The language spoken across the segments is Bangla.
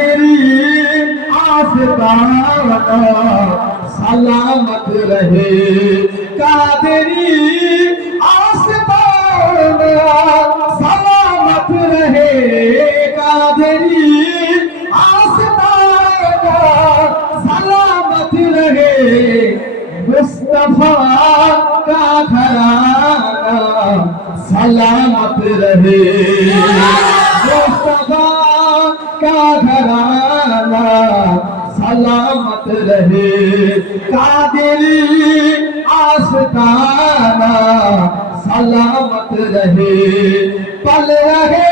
कादरी आस्ताना सलामत रहे। कादरी आस्ताना सलामत रहे? कादरी आस्ताना सलामत रहे? मुस्तफ़ा का घराना सलामत रहे। मुस्तफ़ा का घराना सलामत रहे कादिरी आस्ताना सलामत रहे पल रहे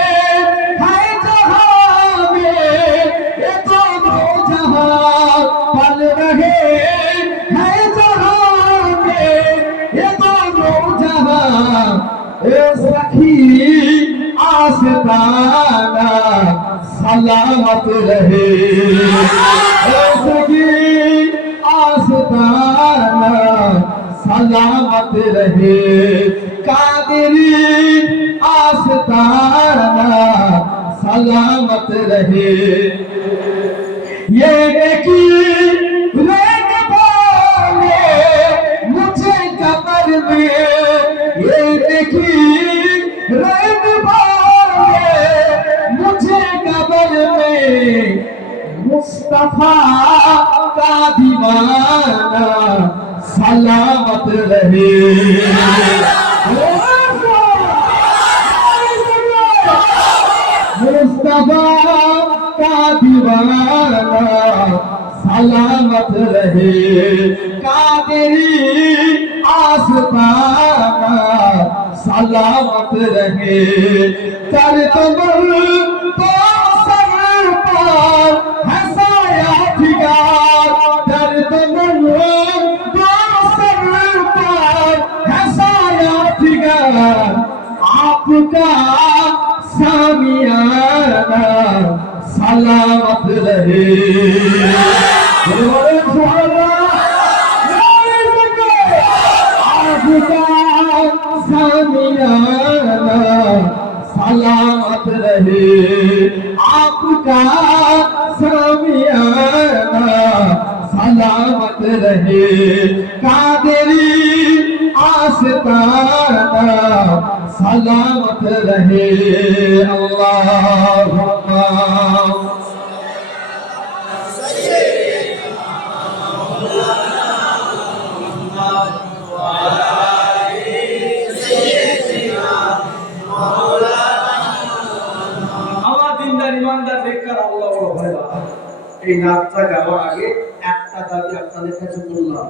है जहां में ये दोनों जहां पल रहे है जहां में ये दोनों जहां ए सखी आस्ताना सलामत रहे ए सखी आस्ताना सलामत रहे कादरी आस्ताना सलामत रहे मुस्तफा का दीवाना सलामत रहे मुस्तफा का दीवाना सलामत रहे कादरी आस्ताना सलामत रहे कर कमर तो सर पर आपका सामियाना सलामत रहे बोलो सुभान आपका सामियाना सलामत रहे आपका सामियाना सलामत रहे कादरी आस्ताना सलामत रहे अल्लाह আমার দিনদার ইমানদার বেকার আল্লাহ বড় ভয় এই নাচটা গাওয়ার আগে একটা দাবি আপনাদের কাছে বললাম